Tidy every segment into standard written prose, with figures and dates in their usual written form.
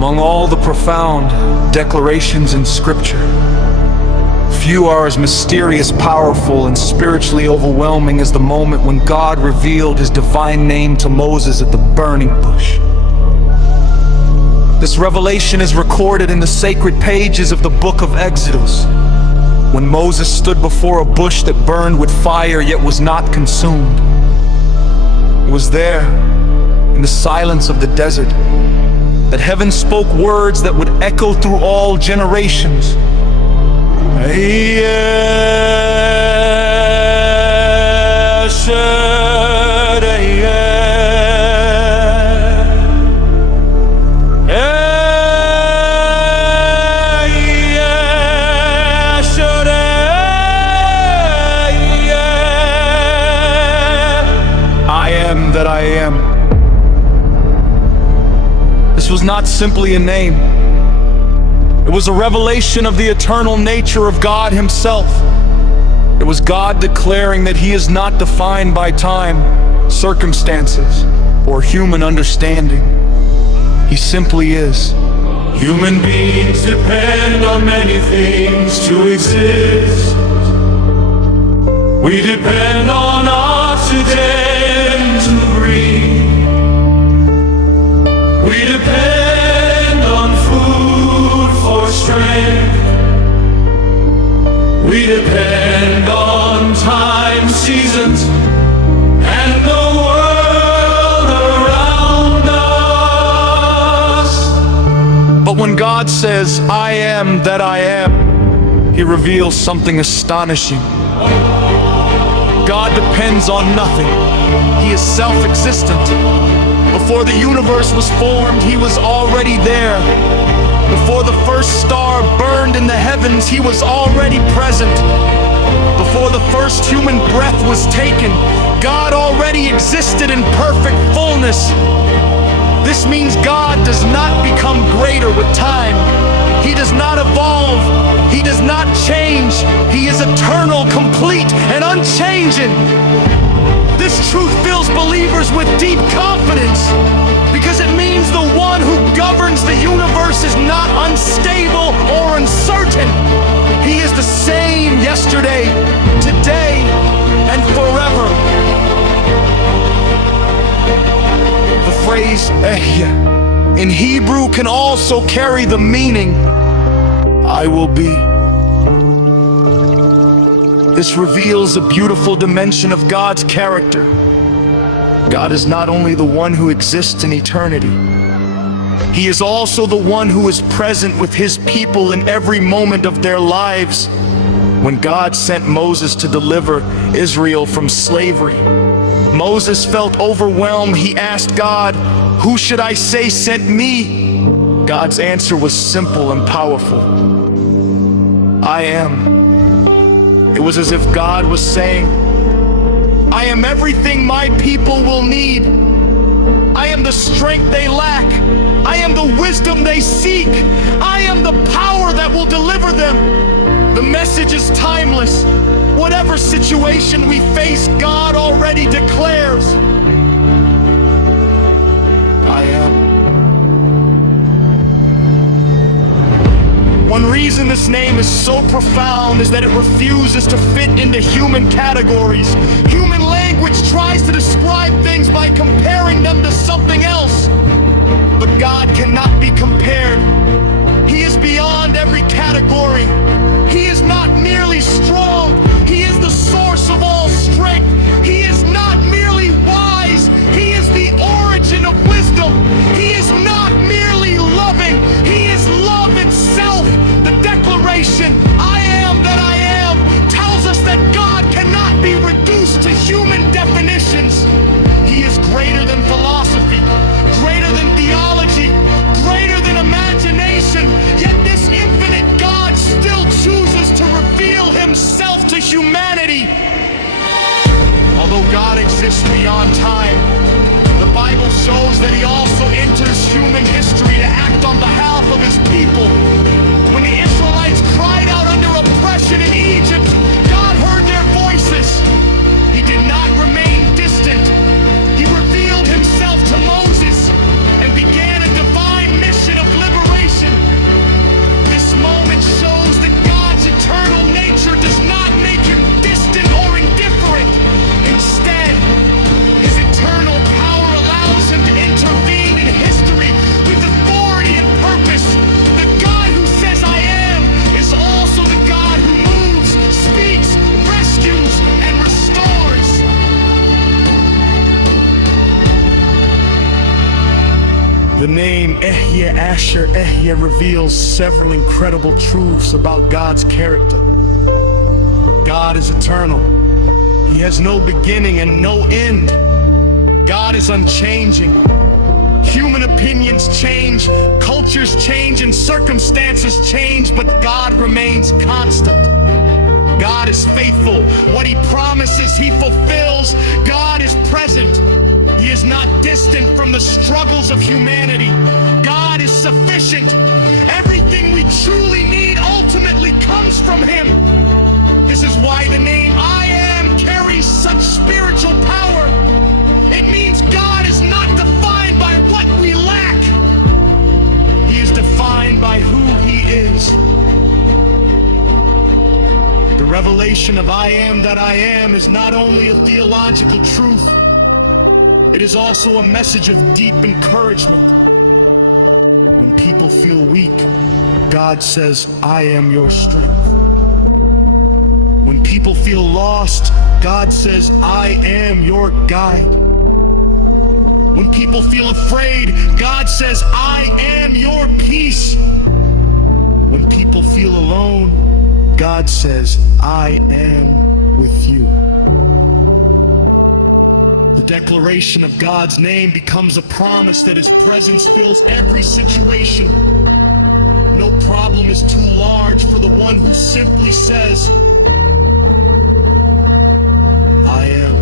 Among all the profound declarations in Scripture, few are as mysterious, powerful, and spiritually overwhelming as the moment when God revealed His divine name to Moses at the burning bush. This revelation is recorded in the sacred pages of the book of Exodus, when Moses stood before a bush that burned with fire yet was not consumed. It was there, in the silence of the desert, that heaven spoke words that would echo through all generations. I am that I am. This was not simply a name. It was a revelation of the eternal nature of God Himself. It was God declaring that He is not defined by time, circumstances, or human understanding. He simply is. Human beings depend on many things to exist. We depend on oxygen to breathe. We depend on food for strength. We depend on time, seasons, and the world around us. But when God says, "I am that I am," He reveals something astonishing. God depends on nothing. He is self-existent. Before the universe was formed, He was already there. Before the first star burned in the heavens, He was already present. Before the first human breath was taken, God already existed in perfect fullness. This means God does not become greater with time. He does not evolve. He does not change. He is eternal, complete, and unchanging. This truth fills believers with deep confidence, because it means the one who governs the universe is not unstable or uncertain. He is the same yesterday, today, and forever. The phrase "Ehyeh" in Hebrew can also carry the meaning "I will be." This reveals a beautiful dimension of God's character. God is not only the one who exists in eternity, He is also the one who is present with His people in every moment of their lives. When God sent Moses to deliver Israel from slavery, Moses felt overwhelmed. He asked God, "Who should I say sent me?" God's answer was simple and powerful: "I am." It was as if God was saying, "I am everything my people will need. I am the strength they lack. I am the wisdom they seek. I am the power that will deliver them." The message is timeless. Whatever situation we face, God already declares, "I am." One reason this name is so profound is that it refuses to fit into human categories. Human language tries to describe things by comparing them to something else. But God cannot be compared. He is beyond every category. He is not merely strong. He is the source of all strength. He is not merely wise. He is the origin of wisdom. He is not merely loving. He is love itself. The declaration, "I am that I am," tells us that God cannot be reduced to human definitions. He is greater than philosophy, greater than theology, greater than imagination. Yet this infinite God still chooses to reveal Himself to humanity. Although God exists beyond time, the Bible shows that He also enters human history to act on behalf of His people. When the Israelites cried out under oppression in Egypt, God heard their voices. He did not remain distant. He revealed Himself to Moses and began a divine mission of liberation. The name Ehyeh Asher Ehyeh reveals several incredible truths about God's character. God is eternal. He has no beginning and no end. God is unchanging. Human opinions change, cultures change, and circumstances change, but God remains constant. God is faithful. What He promises, He fulfills. God is present. He is not distant from the struggles of humanity. God is sufficient. Everything we truly need ultimately comes from Him. This is why the name I Am carries such spiritual power. It means God is not defined by what we lack. He is defined by who He is. The revelation of I Am that I Am is not only a theological truth, it is also a message of deep encouragement. When people feel weak, God says, I am your strength. When people feel lost, God says, I am your guide. When people feel afraid, God says, I am your peace. When people feel alone, God says, I am with you. The declaration of God's name becomes a promise that His presence fills every situation. No problem is too large for the one who simply says, I am.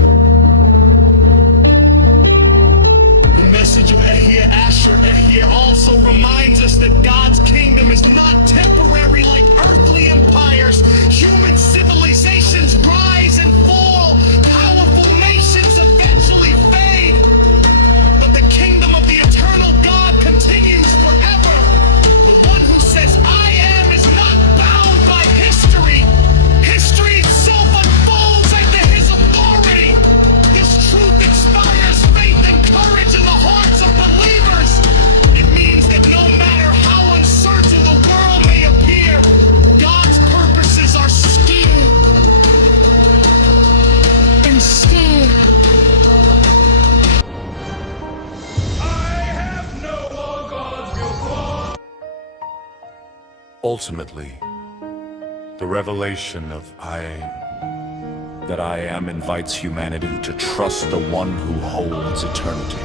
The message of Ehyeh Asher Ehyeh also reminds us that God's kingdom is not temporary like earthly empires. Human civilizations rise and fall. Powerful nations eventually fade. But the kingdom of the eternal God continues forever. The one who says, I am, is not bound by history. History itself unfolds under His authority. This truth inspires faith and courage in the hearts of believers. It means that no matter how uncertain the world may appear, God's purposes are still and still. Ultimately, the revelation of I Am that I Am invites humanity to trust the one who holds eternity.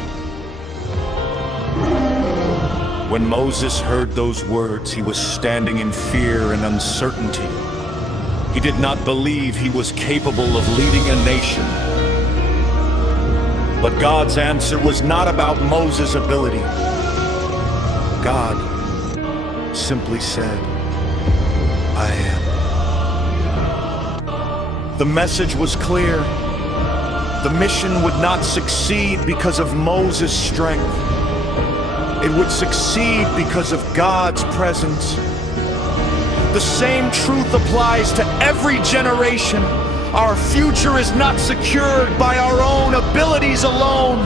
When Moses heard those words, he was standing in fear and uncertainty. He did not believe he was capable of leading a nation. But God's answer was not about Moses' ability. God simply said, I am. The message was clear. The mission would not succeed because of Moses' strength. It would succeed because of God's presence. The same truth applies to every generation. Our future is not secured by our own abilities alone.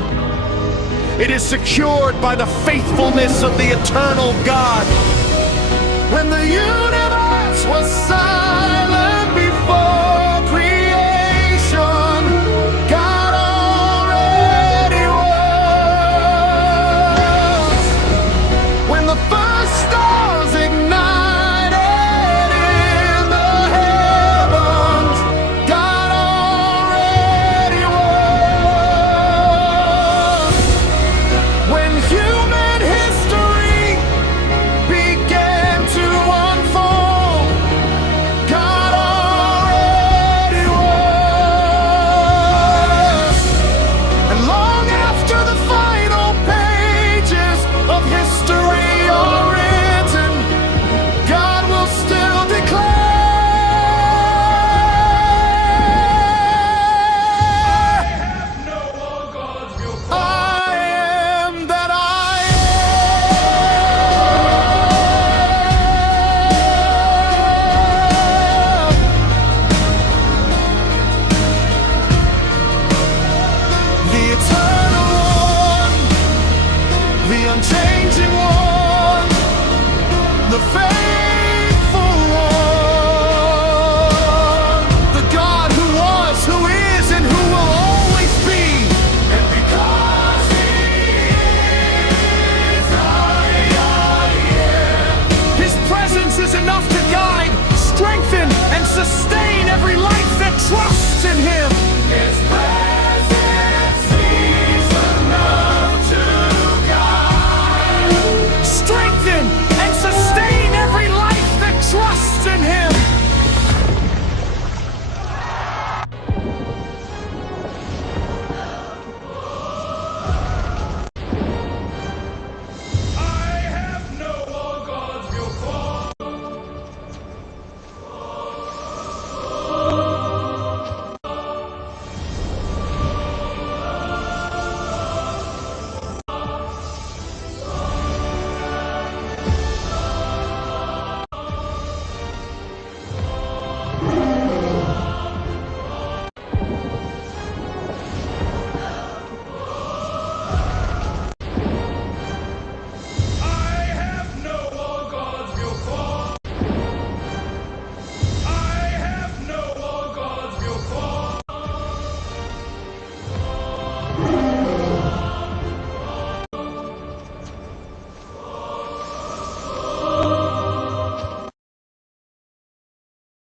It is secured by the faithfulness of the eternal God. When the universe